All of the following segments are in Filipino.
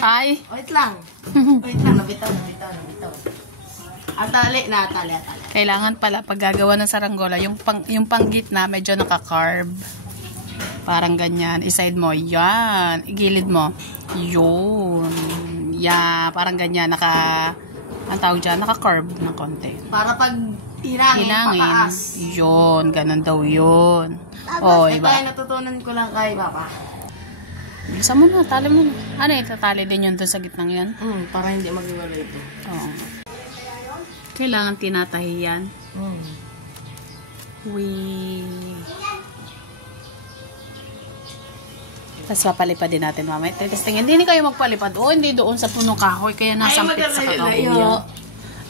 Ay. Wait lang. Wait lang, nabitaw. Atali. Kailangan pala pag gagawa ng saranggola, yung panggitna medyo naka-carb. Parang ganyan. I-side mo. Yan. Igilid mo. Yun. Yeah, parang ganyan. Ang tawag dyan, naka-carb ng konti. Para pag hinangin, pataas. Yun. Ganun daw yun. O, Ito iba. ay natutunan ko lang kay Papa. Bisa mo na. Tali mo na. Ano yung tatali din yun doon sa gitnang yan? Para hindi mag-iwala ito. Oo. Kailangan tinatahi yan. Tapos papalipad din natin mamaya. Testing. Hindi kayo magpalipad. O, hindi doon sa punong kahoy. Kaya nasampit sa kahoy.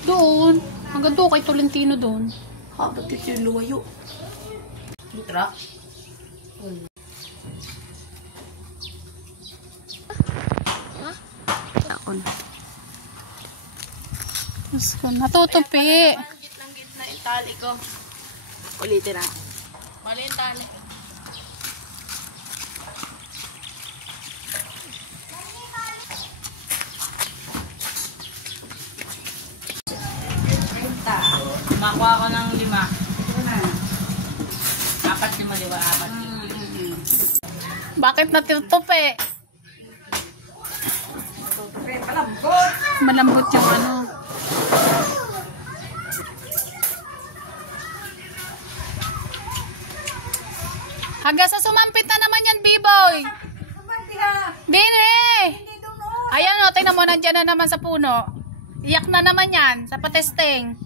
Doon. Hanggang doon kay Tolentino doon. Ba't ito yung lumayo? Mitra? Natutupi. Gitna yung tali ko. Ulitin na. Mali yung tali. Makuha ko ng 5. 4, 5, 4. Bakit natutupi? Malambot. Malambot yung ano. Hanggang sa sumampit na naman yan, B-boy. Dine. Ayan o, tingnan mo, nandyan na naman sa puno. Iyak na naman yan, sa patesting.